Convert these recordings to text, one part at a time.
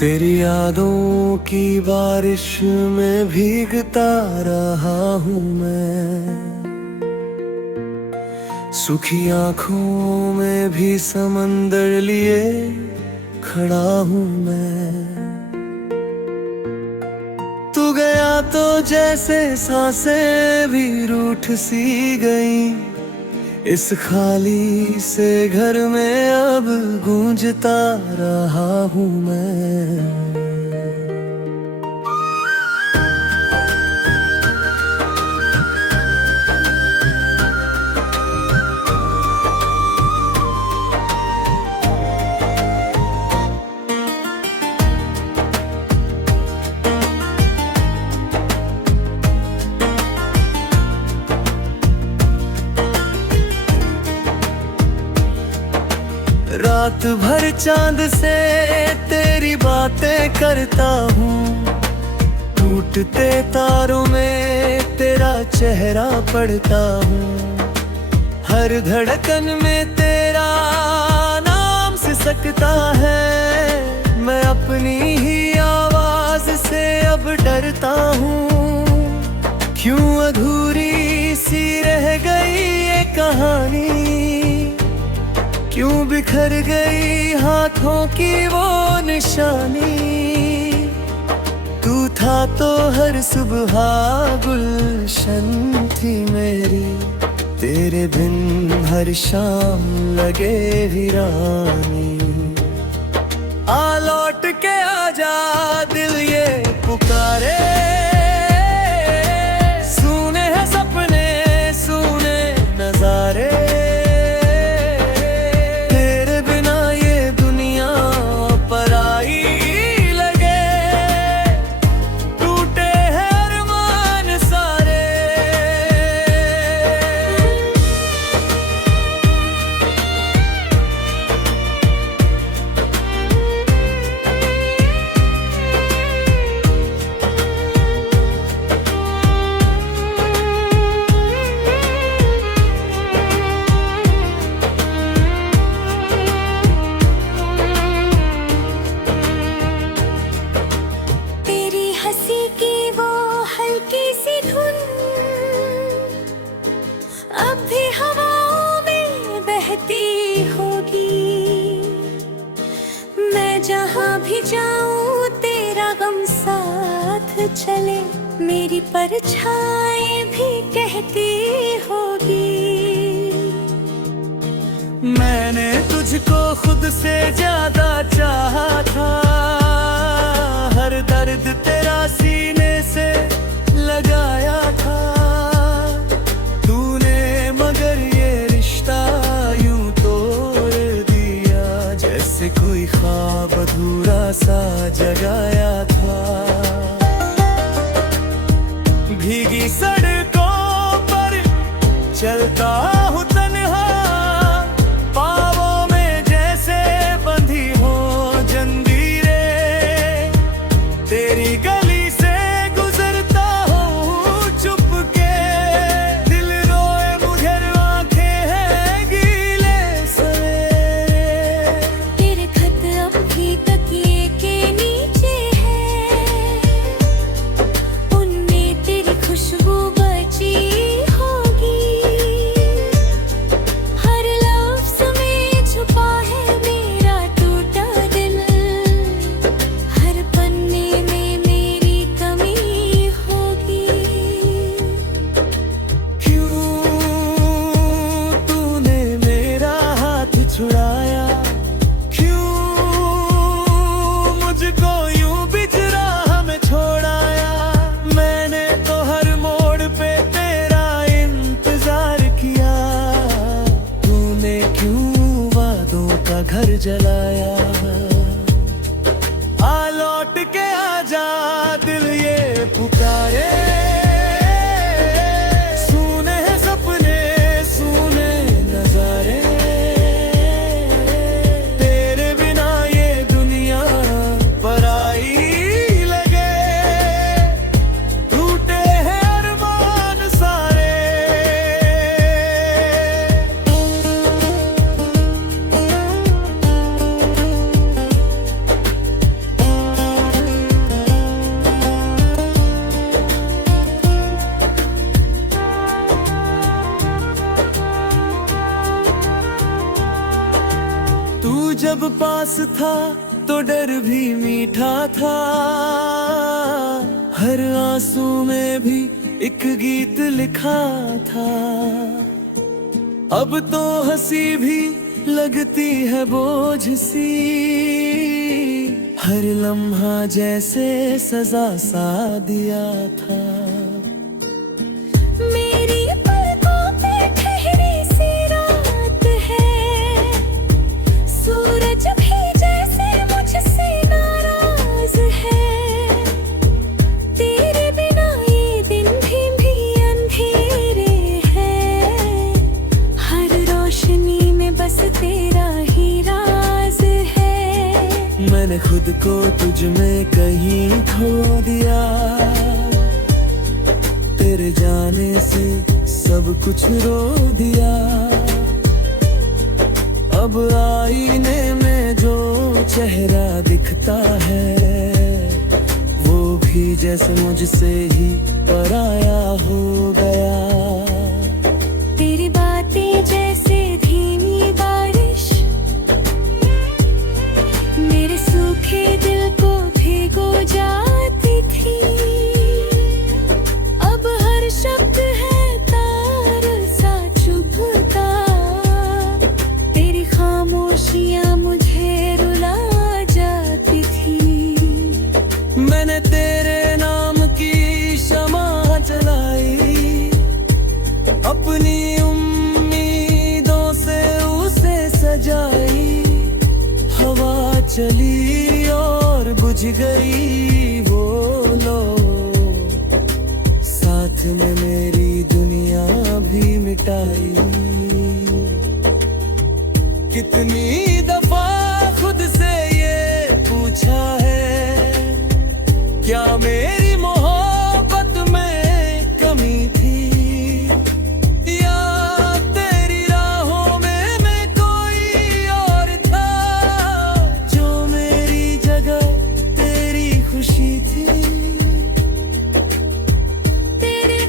तेरी यादों की बारिश में भीगता रहा हूँ मैं, सूखी आँखों में भी समंदर लिए खड़ा हूँ मैं। तू गया तो जैसे सांसें भी रूठ सी गई, इस खाली से घर में अब गूंजता रहा हूँ मैं। रात भर चांद से तेरी बातें करता हूँ, टूटते तारों में तेरा चेहरा पढ़ता हूँ। हर धड़कन में तेरा नाम सिसकता है, मैं अपनी ही आवाज से अब डरता हूँ। क्यों अधूरी सी रह गई ये कहानी, क्यों बिखर गई हाथों की वो निशानी। तू था तो हर सुबह गुलशन थी मेरी, तेरे बिन हर शाम लगे वीरानी। आ लौट के आजा दिल ये पुकारे, सुने हैं सपने सुने नजारे। अब भी हवाओं में बहती होगी, मैं जहाँ भी जाऊँ तेरा गम साथ चले, मेरी परछाई भी कहती होगी। मैंने तुझको खुद से ज्यादा चाहा था, हर दर्द तेरा सीने से लगाया था। कोई ख्वाब अधूरा सा जगाया था। भीगी सड़कों पर चलता हूँ तन्हा, पाँवों में जैसे बंधी हो जंजीरें। तेरी गली से गुजरता हूँ चुपके, दिल रोए मुझे आंखें हैं गीले सवेरे। तकिए के नीचे है, उनमें तेरी खुशबू बची होगी। जब पास था तो डर भी मीठा था, हर आंसू में भी एक गीत लिखा था। अब तो हंसी भी लगती है बोझ सी, हर लम्हा जैसे सजा सा दिया था। मेरी पलकों पे ठहरी सी रात है, सूरज भी जैसे मुझसे नाराज है। तेरे बिना ये दिन भी अंधेरे हैं, हर रोशनी में बस तेरा ही राज है। मैंने खुद को तुझ में कहीं खो दिया, तेरे जाने से सब कुछ रो दिया। अब आईने में जो चेहरा दिखता है, वो भी जैसे मुझसे ही पराया हो गया। तेरी बातें जैसे धीमी बारिश, मेरे सूखे दिल को भिगो जाती थी। अब हर शब्द है तार सा चुभता, तेरी खामोशियां मुझे रुला जाती थी। मैंने तेरे नाम की शमा जलाई, अपनी उम्मीदों से उसे सजाई। हवा चली और बुझ गई वो लो, साथ में मेरी दुनिया भी मिटाई। कितनी दफा खुद से ये पूछा है, क्या मेरी मोहब्बत में कमी थी, या तेरी राहों में मैं कोई और था। जो मेरी जगह तेरी खुशी थी। तेरे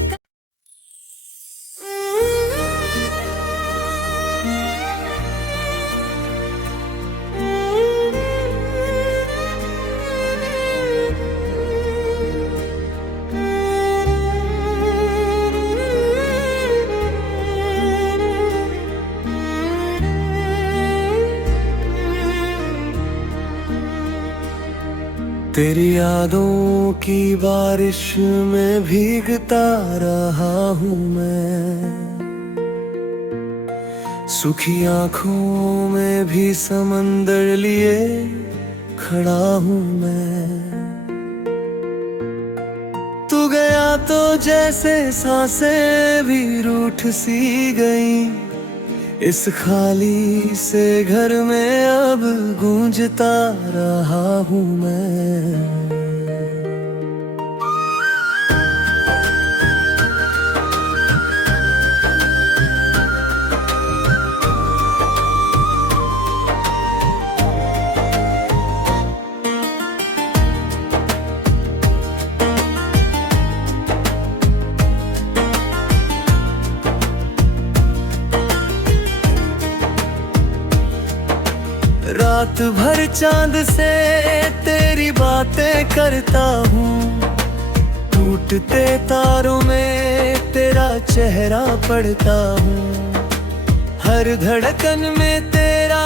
तेरी यादों की बारिश में भीगता रहा हूँ मैं, सूखी आंखों में भी समंदर लिए खड़ा हूँ मैं। तू गया तो जैसे सांसें भी रूठ सी गई, इस खाली से घर में अब गूंजता रहा हूँ मैं। रात भर चांद से तेरी बातें करता हूँ, टूटते तारों में तेरा चेहरा पढ़ता हूँ। हर धड़कन में तेरा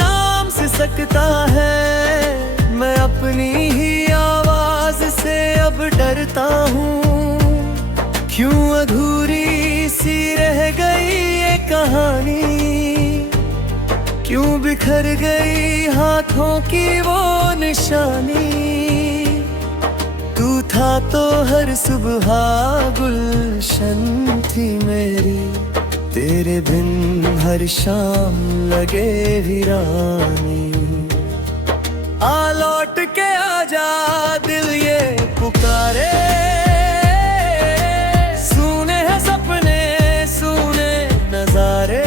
नाम सिसकता है, मैं अपनी ही आवाज से अब डरता हूँ। क्यों अधूरी सी रह गई ये कहानी, क्यों बिखर गई हाथों की वो निशानी। तू था तो हर सुबह गुलशन थी मेरी, तेरे बिन हर शाम लगे वीरानी। आ लौट के आजा दिल ये पुकारे, सुने हैं सपने सुने नजारे।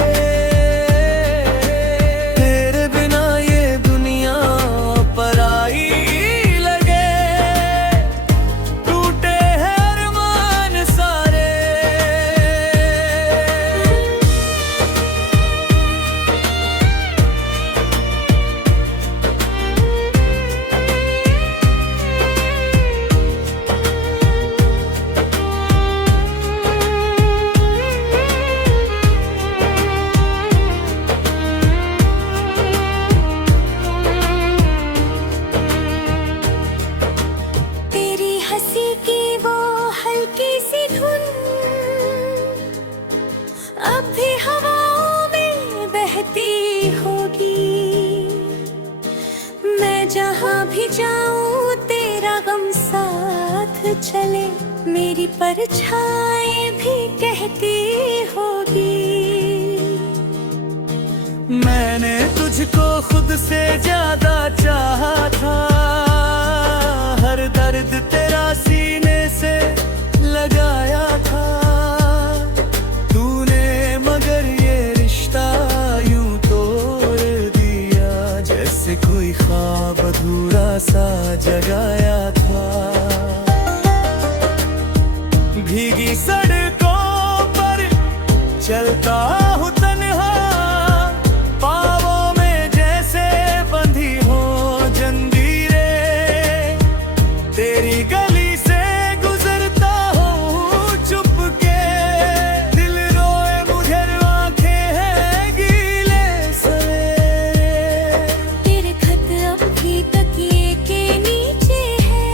चले मेरी परछाई भी कहती होगी। मैंने तुझको खुद से ज्यादा चाहा था, हर दर्द तेरा सीने से लगाया था तूने, मगर ये रिश्ता यूं तोड़ दिया जैसे कोई ख्वाब अधूरा सा जगाया था। भीगी सड़कों पर चलता हूँ तन्हा, पाँवों में जैसे बंधी हो जंजीरें, तेरी गली से गुजरता हूँ चुपके, दिल रोए मुझे आंखें हैं गीले सवेरे। तेरे खत अब भी तकिए के नीचे है,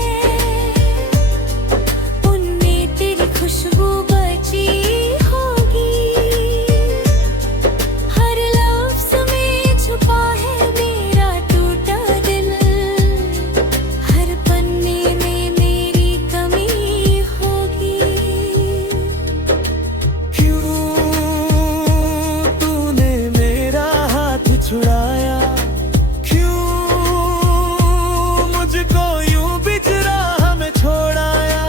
उनमें तेरी खुशबू बची होगी। हर लफ्ज़ में छुपा है मेरा टूटा दिल, हर पन्ने में मेरी कमी होगी। क्यों तूने मेरा हाथ छुड़ाया, क्यों मुझको यूं बिजरा में छोड़ाया।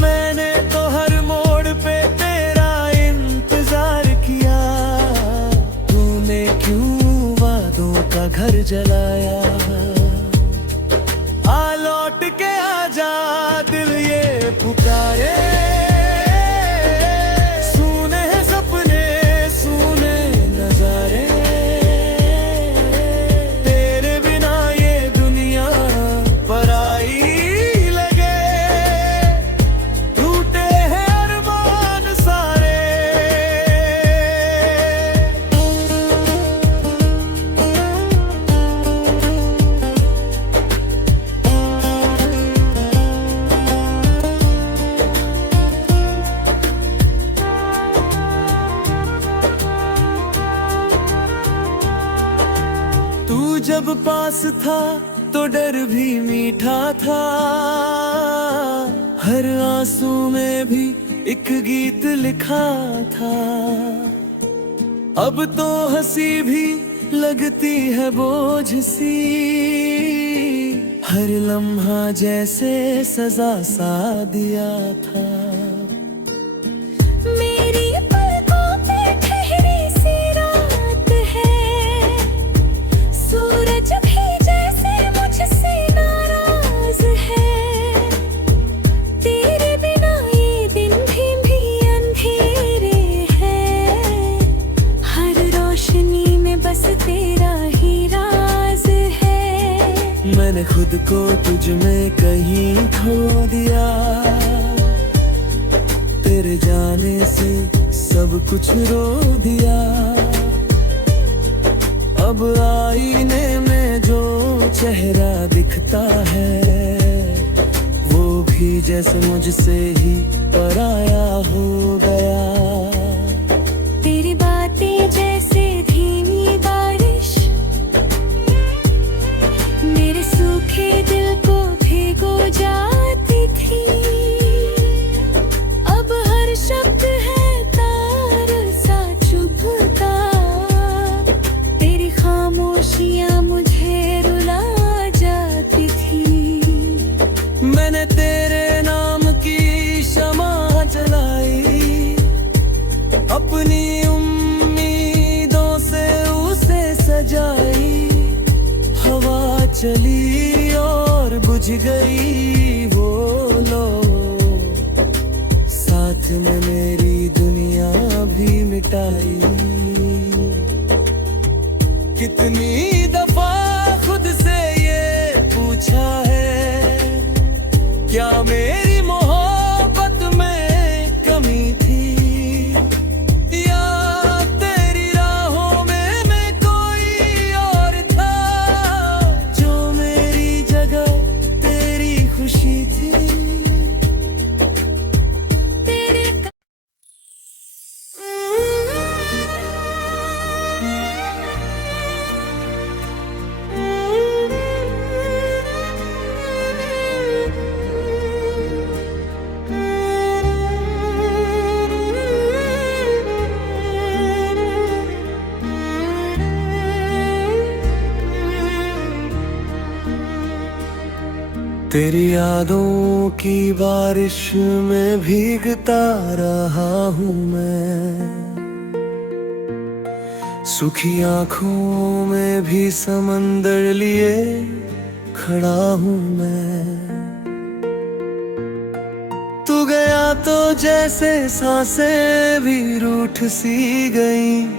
मैंने तो हर मोड़ पे तेरा इंतजार किया, तूने क्यों वादों का घर जलाया। आ लौट के आजा दिल ये पुकारे, सुने सपने सुने नजारे, तेरे बिना ये दुनिया पराई लगे, टूटे हैं अरमान सारे। तू जब पास था तो डर भी मीठा था, हर आंसू में भी एक गीत लिखा था। अब तो हंसी भी लगती है बोझ सी, हर लम्हा जैसे सजा सा दिया था। मेरी पलकों पे ठहरी सी रात है, सूरज भी जैसे मुझसे नाराज है। तेरे बिना ये दिन भी अंधेरे हैं, हर रोशनी में बस तेरा ही राज है। मैंने खुद को तुझ में कहीं खो दिया, तेरे जाने से सब कुछ रो दिया। अब आईने में जो चेहरा दिखता है, वो भी जैसे मुझसे ही पराया हो गया। तेरी बातें जैसे धीमी बारिश, मेरे सूखे दिल को भिगो जाती थी। अब हर शब्द है तार सा चुभता, तेरी खामोशियां मुझे रुला जाती थी। मैंने तेरे नाम की शमा जलाई, अपनी उम्मीदों से उसे सजाई। हवा चली और बुझ गई वो लो, साथ में मेरी दुनिया भी मिटाई। कितनी दफा खुद से ये पूछा है, क्या मेरी मोहब्बत में कमी थी, या तेरी राहों में मैं कोई और था, जो मेरी जगह तेरी खुशी थी। तेरे तेरी यादों की बारिश में भीगता रहा हूँ मैं, सूखी आंखों में भी समंदर लिए खड़ा हूँ मैं। तू गया तो जैसे सांसें भी रूठ सी गई,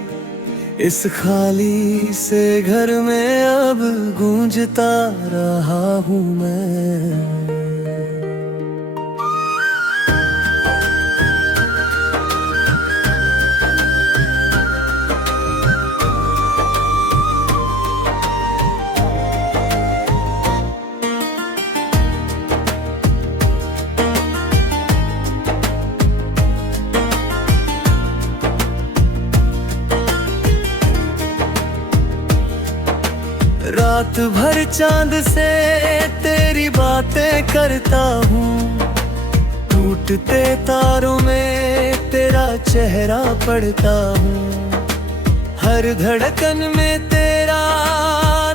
इस खाली से घर में अब गूंजता रहा हूँ मैं। रात भर चांद से तेरी बातें करता हूँ, टूटते तारों में तेरा चेहरा पढ़ता हूँ। हर धड़कन में तेरा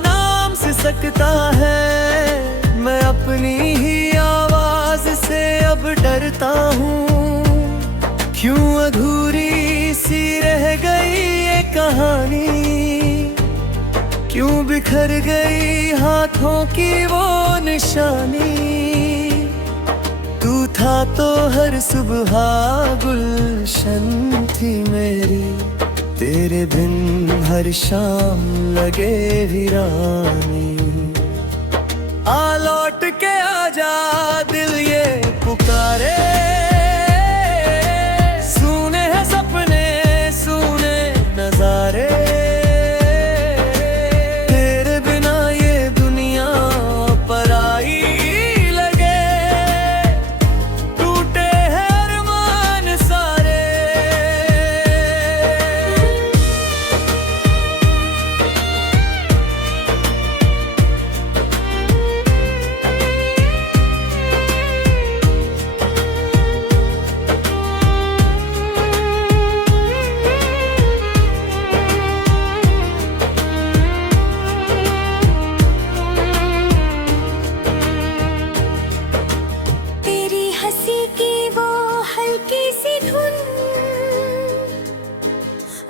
नाम सिसकता है, मैं अपनी ही आवाज से अब डरता हूँ। क्यों अधूरी सी रह गई ये कहानी, क्यों बिखर गई हाथों की वो निशानी। तू था तो हर सुबह गुलशन थी मेरी, तेरे बिन हर शाम लगे वीरानी। आ लौट के आजा दिल ये पुकारे, सुने हैं सपने सुने नजारे।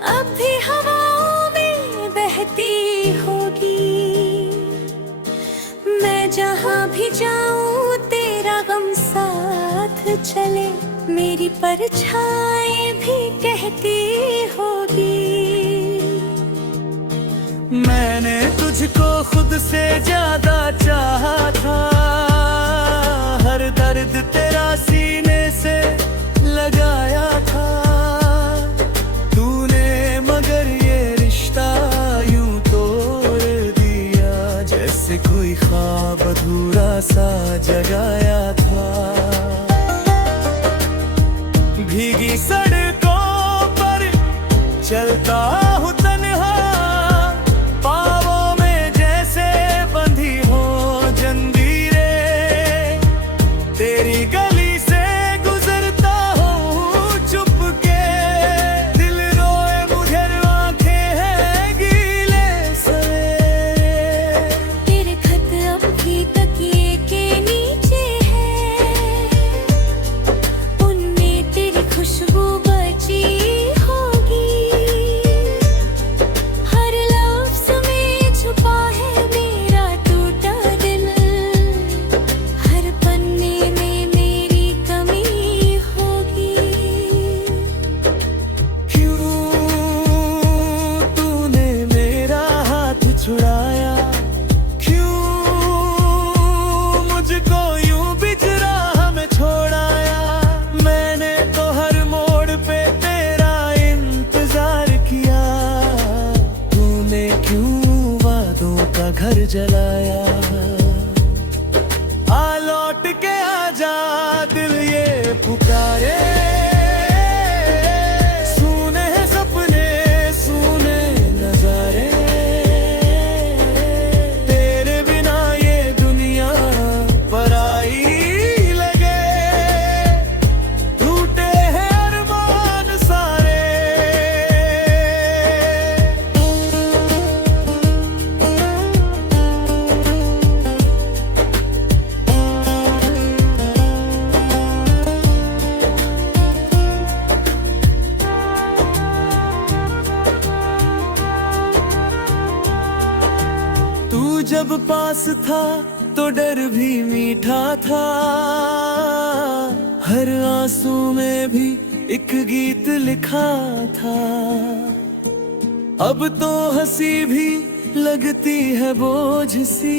अब भी हवाओं में बहती होगी, मैं जहाँ भी जाऊँ तेरा गम साथ चले, मेरी परछाई भी कहती होगी। मैंने तुझको खुद से ज्यादा चाहा था, हर दर्द तेरा सीने से लगाया था। कोई ख्वाब अधूरा सा जगाया था। भीगी सड़कों पर चलता हूँ तन्हा, पाँवों में जैसे बंधी हो जंजीरें। तेरी गली से गुजरता हूँ चुपके, दिल रोए मुझे आंखें हैं गीले सवेरे। तकिए के नीचे है, उनमें तेरी खुशबू बची होगी। जब पास था तो डर भी मीठा था, हर आंसू में भी एक गीत लिखा था। अब तो हंसी भी लगती है बोझ सी,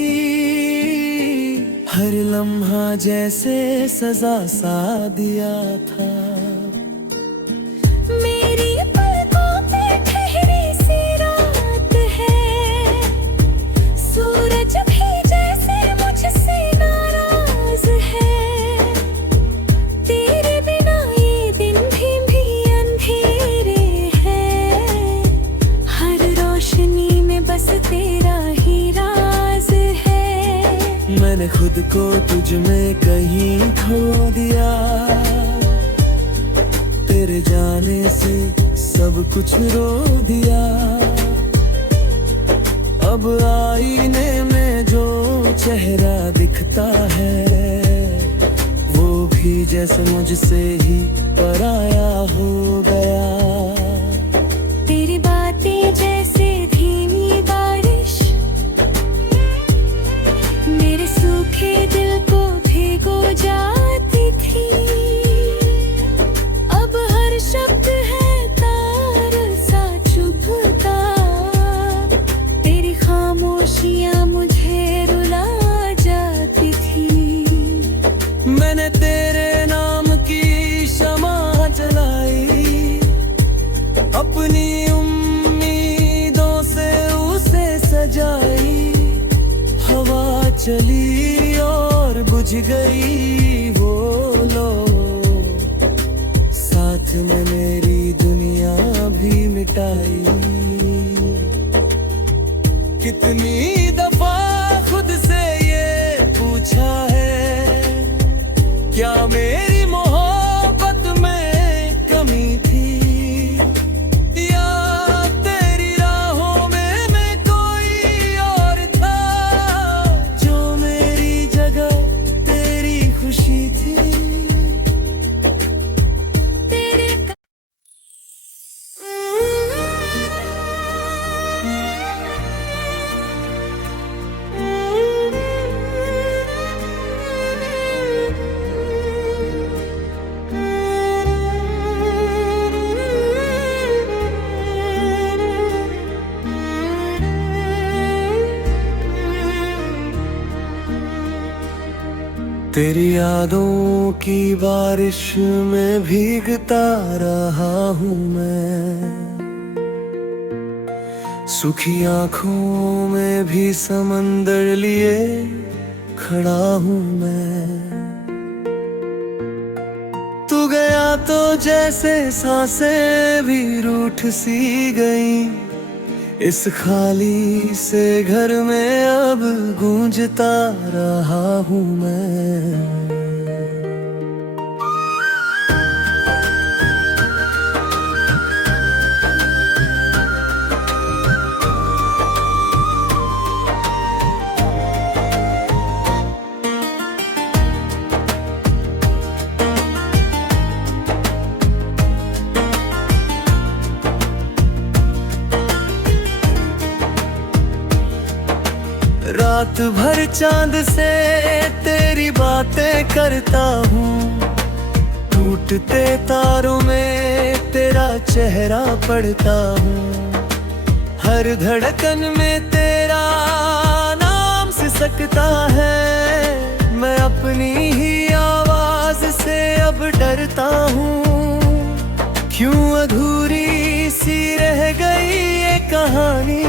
हर लम्हा जैसे सजा सा दिया था। मेरी पलकों पे ठहरी सी रात है, सूरज भी जैसे मुझसे नाराज है। तेरे बिना ये दिन भी अंधेरे हैं, हर रोशनी में बस तेरा ही राज है। मैंने खुद को तुझ में कहीं खो दिया, तेरे जाने से सब कुछ रो दिया। अब आईने में जो चेहरा दिखता है, वो भी जैसे मुझसे ही पराया हो गया। तेरी बातें जैसे धीमी बारिश, मेरे सूखे दिल को भिगो जाती थी। अब हर शब्द है तार सा चुभता, तेरी खामोशियां मुझे रुला जाती थी। मैंने तेरे नाम की शमा जलाई, अपनी उम्मीदों से उसे सजाई। हवा चली और बुझ गई वो लो, साथ में मेरी दुनिया भी मिटाई। कितनी दफा खुद से ये पूछा है, क्या मेरी मोहब्बत में कमी थी, या तेरी राहों में मैं कोई और था। जो मेरी जगह तेरी खुशी थी। तेरे तेरी यादों की बारिश में भीगता रहा हूँ मैं, सूखी आँखों में भी समंदर लिए खड़ा हूँ मैं। तू गया तो जैसे सांसें भी रूठ सी गई, इस खाली से घर में अब गूंजता रहा हूँ मैं। रात भर चांद से तेरी बातें करता हूँ, टूटते तारों में तेरा चेहरा पढ़ता हूँ। हर धड़कन में तेरा नाम सिसकता है, मैं अपनी ही आवाज से अब डरता हूँ। क्यों अधूरी सी रह गई ये कहानी,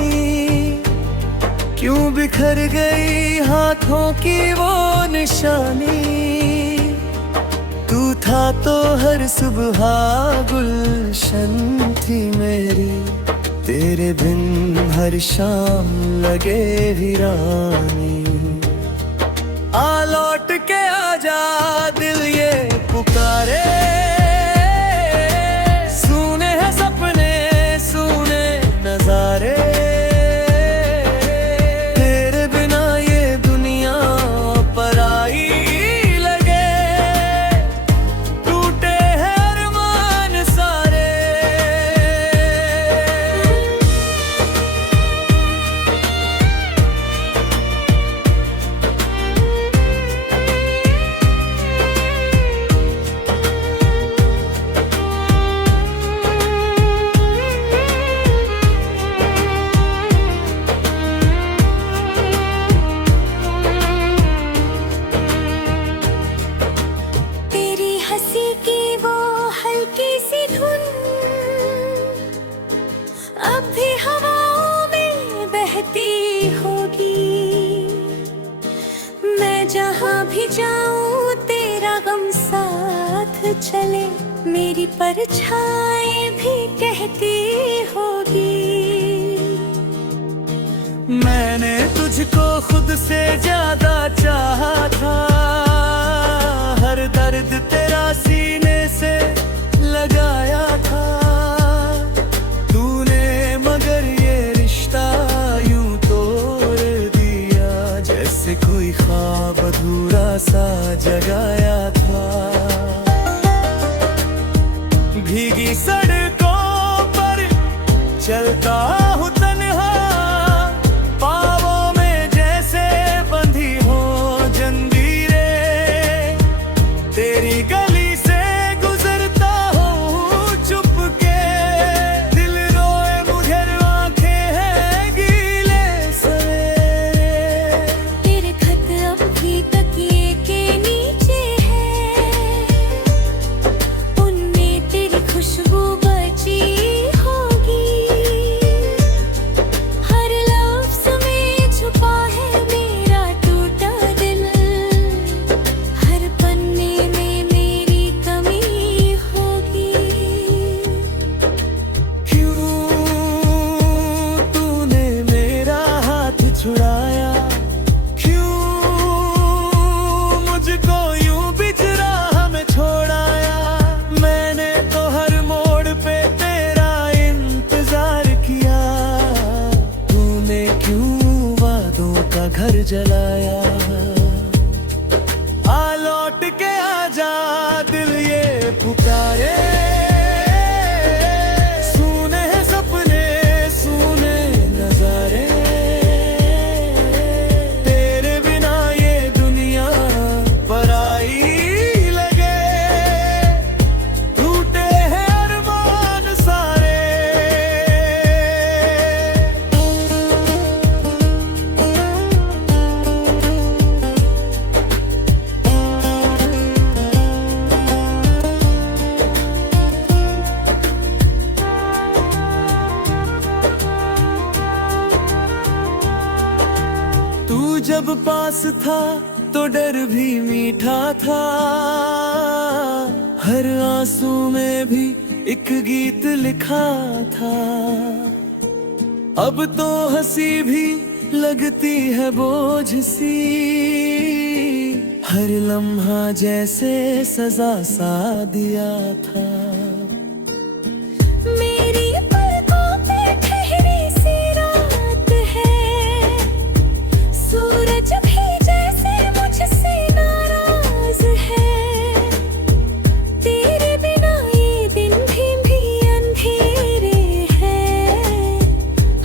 क्यों बिखर गई हाथों की वो निशानी। तू था तो हर सुबह गुलशन थी मेरी, तेरे बिन हर शाम लगे वीरानी। आ लौट के आजा दिल ये पुकारे, सुने हैं सपने सुने नजारे। मेरी परछाई भी कहती होगी। मैंने तुझको खुद से ज्यादा चाहा था, हर दर्द तेरा सीने से लगाया था तूने, मगर ये रिश्ता यूं तोड़ दिया जैसे कोई ख्वाब अधूरा सा जगाया था। भीगी सड़कों पर चलता हूँ तन्हा, पाँवों में जैसे बंधी हो जंजीरें, तेरी गली से गुजरता हूँ चुपके, दिल रोए मुझे आंखें हैं गीले सवेरे। तेरे खत अब भी तकिए के नीचे है, उनमें तेरी खुशबू बची होगी। हर लफ्ज़ में छुपा है मेरा टूटा दिल, हर पन्ने में मेरी कमी होगी। क्यों तूने मेरा हाथ छुड़ाया, क्यों मुझको यूं बिजराह में छोड़ाया। मैंने तो हर मोड़ पे तेरा इंतजार किया, तूने क्यों वादों का घर जलाया। आ लौट के आजा दिल ये पुकारे, सुने सपने सुने नजारे, तेरे बिना ये दुनिया पराई लगे, टूटे हैं अरमान सारे। तू जब पास था तो डर भी मीठा था, हर आंसू में भी एक गीत लिखा था। अब तो हंसी भी लगती है बोझ सी, हर लम्हा जैसे सजा सा दिया था। मेरी पलकों पे ठहरी सी रात है, सूरज भी जैसे मुझसे नाराज है। तेरे बिना ये दिन भी अंधेरे हैं,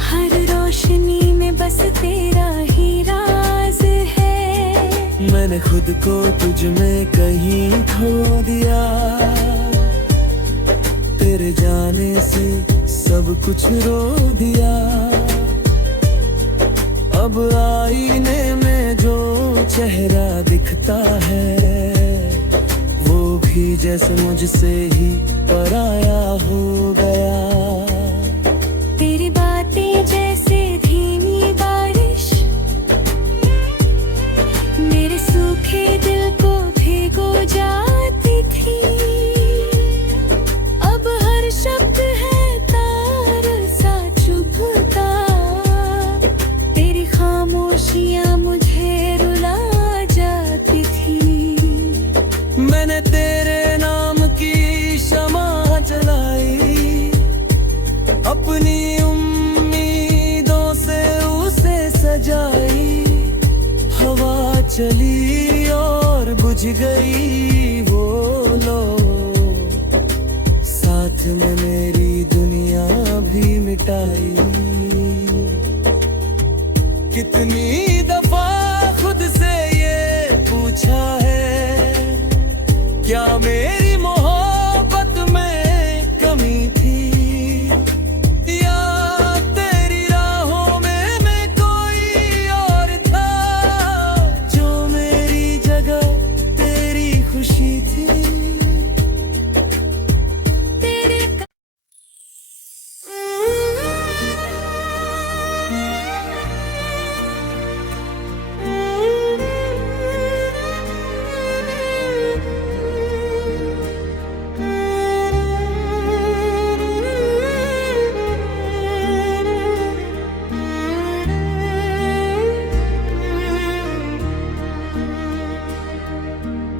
हर रोशनी में बस तेरा ही राज है। मैंने खुद को तुझ में कहीं खो दिया, तेरे जाने से सब कुछ रो दिया। अब आईने में जो चेहरा दिखता है, वो भी जैसे मुझसे ही पराया हो गया। तेरी बातें जैसे धीमी बारिश, मेरे सूखे दिल को भिगो जाती थी। अब हर शब्द है तार सा चुभता, तेरी खामोशियां मुझे रुला जाती थी। मैंने तेरे नाम की शमा जलाई, अपनी उम्मीदों से उसे सजाई। हवा चली और बुझ गई वो लो, साथ में मेरी दुनिया भी मिटाई। कितनी दफा खुद से ये पूछा है, क्या मेरी मोहब्बत में कमी थी, या तेरी राहों में मैं कोई और था, जो मेरी जगह तेरी खुशी थी। तेरे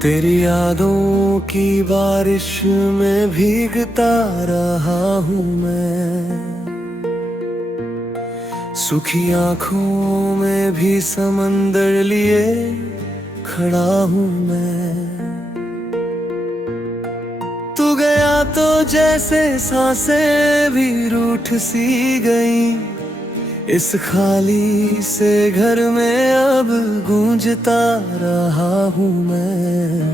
तेरी यादों की बारिश में भीगता रहा हूँ मैं, सूखी आंखों में भी समंदर लिए खड़ा हूँ मैं। तू गया तो जैसे सांसें भी रूठ सी गई, इस खाली से घर में अब गूंजता रहा हूँ मैं।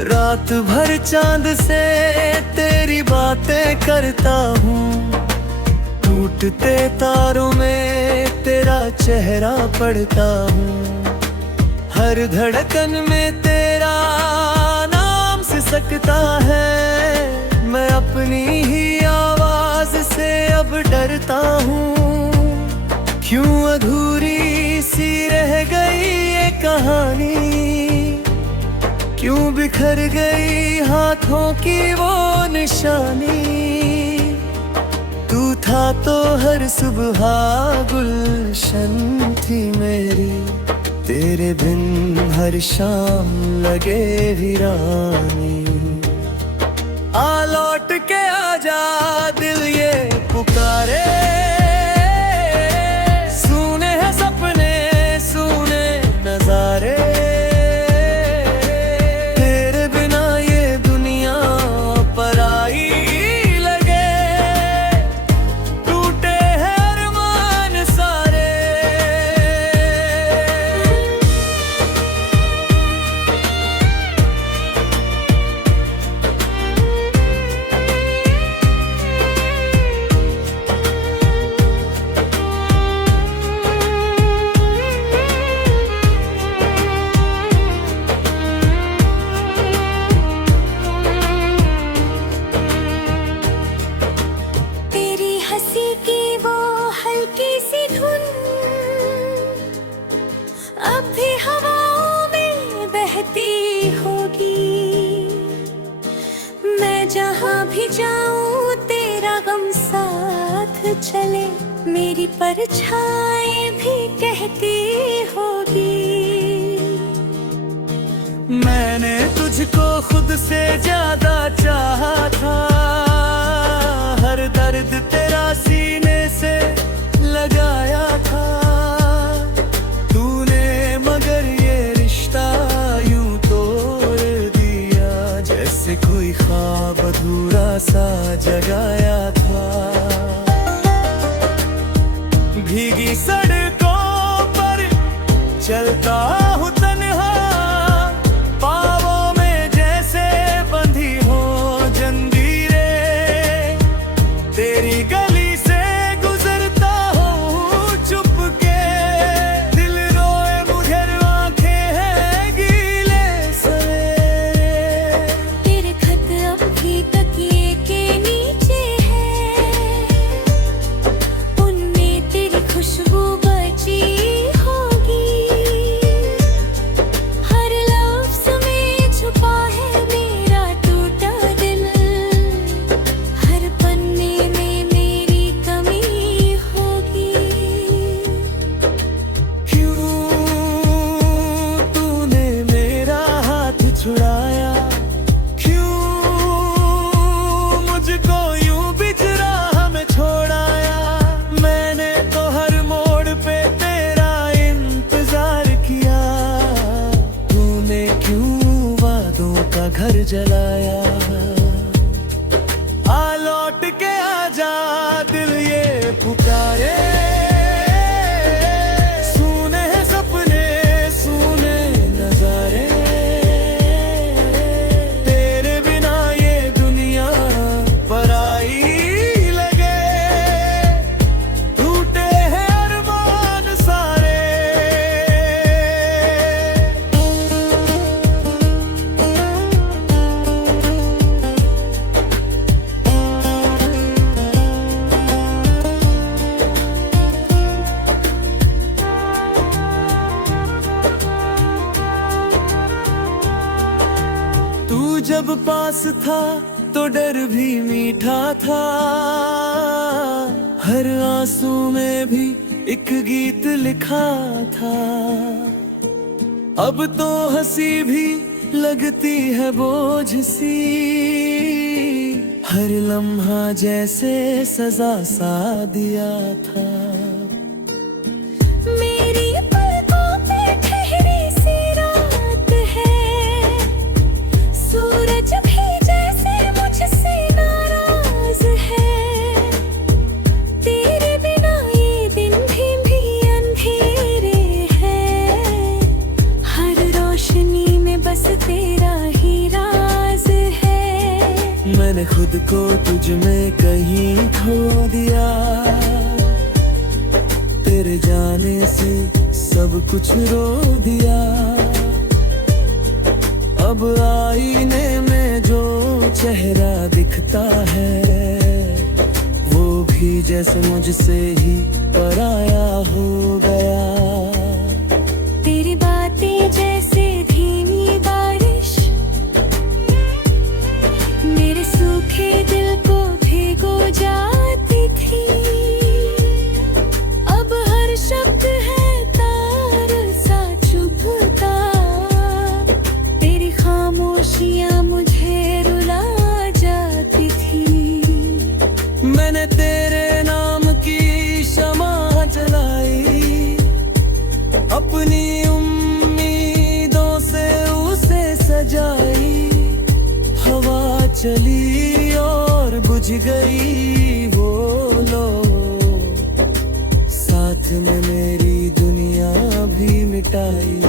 रात भर चांद से तेरी बातें करता हूँ, टूटते तारों में तेरा चेहरा पढ़ता हूँ। हर धड़कन में तेरा नाम सिसकता है, मैं अपनी ही आवाज से अब डरता हूँ। क्यों अधूरी सी रह गई ये कहानी, क्यों बिखर गई हाथों की वो निशानी। तू था तो हर सुबह गुलशन थी मेरी, तेरे बिन हर शाम लगे वीरानी। आ लौट के आजा दिल ये पुकारे, सुने हैं सपने सुने नजारे। अब भी हवाओं में बहती होगी, मैं जहाँ भी जाऊँ तेरा गम साथ चले, मेरी परछाई भी कहती होगी। मैंने तुझको खुद से ज्यादा चाहा था, हर दर्द तेरा सीने से लगाया था। कोई ख्वाब अधूरा सा जगाया था। भीगी सड़कों पर चलता हूँ तन्हा, पाँवों में जैसे बंधी हो जंजीरें। तेरी गली से गुजरता हूँ चुपके, दिल रोए मुझे आंखें हैं गीले सवेरे। तकिए के नीचे है, उनमें तेरी खुशबू बची होगी। हर लफ्ज़ में छुपा है मेरा टूटा दिल, हर पन्ने में मेरी कमी होगी। क्यों तूने मेरा हाथ छुड़ाया, मुझको यूं बिजरा हमें छोड़ाया। मैंने तो हर मोड़ पे तेरा इंतजार किया, तूने क्यों वादों का घर जलाया। आ लौट के आजा दिल ये पुकारे, सुने हैं सपने सुने नजारे। तेरे बिना ये दुनिया पराई लगे, टूटे हैं अरमान सारे। जब पास था तो डर भी मीठा था, हर आंसू में भी एक गीत लिखा था। अब तो हंसी भी लगती है बोझ सी, हर लम्हा जैसे सजा सा दिया था। मेरी पलकों पे ठहरी सी रात है, सूरज भी जैसे मुझसे नाराज है। तेरे बिना ये दिन भी अंधेरे हैं, हर रोशनी में बस तेरा ही राज है। मैंने खुद को तुझ में कहीं खो दिया, तेरे जाने से सब कुछ रो दिया। अब आईने में जो चेहरा दिखता है, वो भी जैसे मुझसे ही पराया हो गया। तेरी बातें जैसे धीमी बारिश, मेरे सूखे दिल को भिगो जाती थी। अब हर शब्द है तार सा चुभता, तेरी खामोशियां मुझे रुला जाती थी। मैंने तेरे नाम की शमा जलाई, अपनी उम्मीदों से उसे सजाई। हवा चली और बुझ गई वो लो, साथ में मेरी दुनिया भी मिटाई।